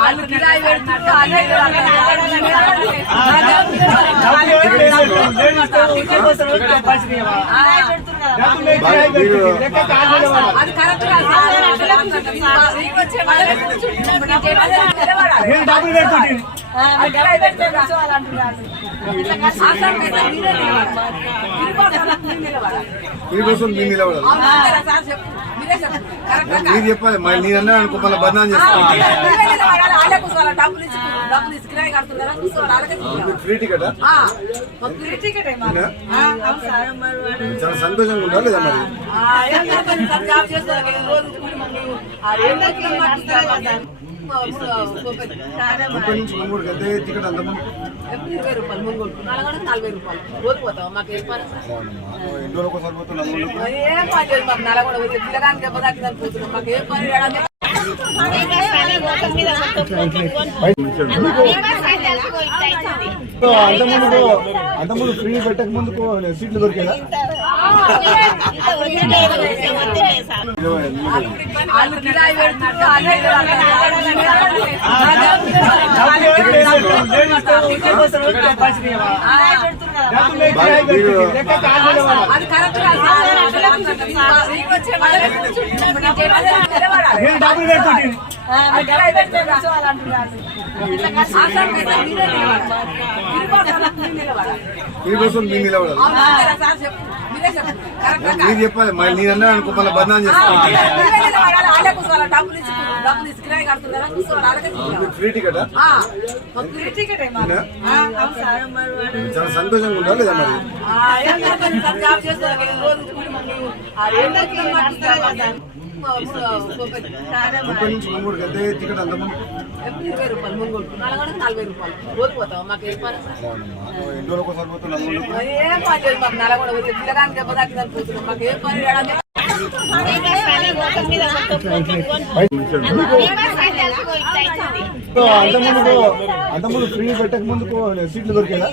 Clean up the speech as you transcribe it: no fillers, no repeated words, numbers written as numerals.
వాళ్ళు కిరాయి పెడుతున్నారు, అది కరెక్ట్ మీరు చెప్పాలి నేనన్నా అనుకో మళ్ళీ బదనాం చేస్తాను. ఫ్రీ టికెట్ చాలా సంతోషంగా ఉండాలి లేదా మరి. ముప్పై నుంచి 3 గంటే టికెట్ అంత 20 రూపాయలు ముంగోడు 40 రూపాయలు రోజు పోతావా? మాకు ఏం పని, ఎన్ని రోజులకు ఒకసారి పోతున్నా ఏం పని లేదు మాకు. నల్గొండ పిల్లగానికి దెబ్బతాకి పోతున్నాం, మాకు ఏం పని అంతకుముందు ఫ్రీ పెట్టక ముందుకు సీట్లు దొరికేదా? వాళ్ళు కిరాయి పెడుతున్నారు, అది కరెక్ట్ మీకోసం మీరు నిలబడాలి. మీరు చెప్పాలి నేనన్నా అనుకో మళ్ళీ బదనాం చేస్తాను. ఫ్రీ టికెట్ చాలా సంతోషంగా ఉండాలి లేదా మరి. ముప్పై నుంచి 3 గంటే టికెట్ అంత 20 రూపాయలు ముంగోడు 40 రూపాయలు రోజు పోతావా? మాకు ఏం పని, ఎన్ని రోజులకు ఒకసారి పోతున్నా ఏం పని లేదు మాకు. నల్గొండ పిల్లగానికి దెబ్బతాకి పోతున్నాం, మాకు ఏం పని అంతకుముందు ఫ్రీ పెట్టక ముందుకు సీట్లు దొరికేదా?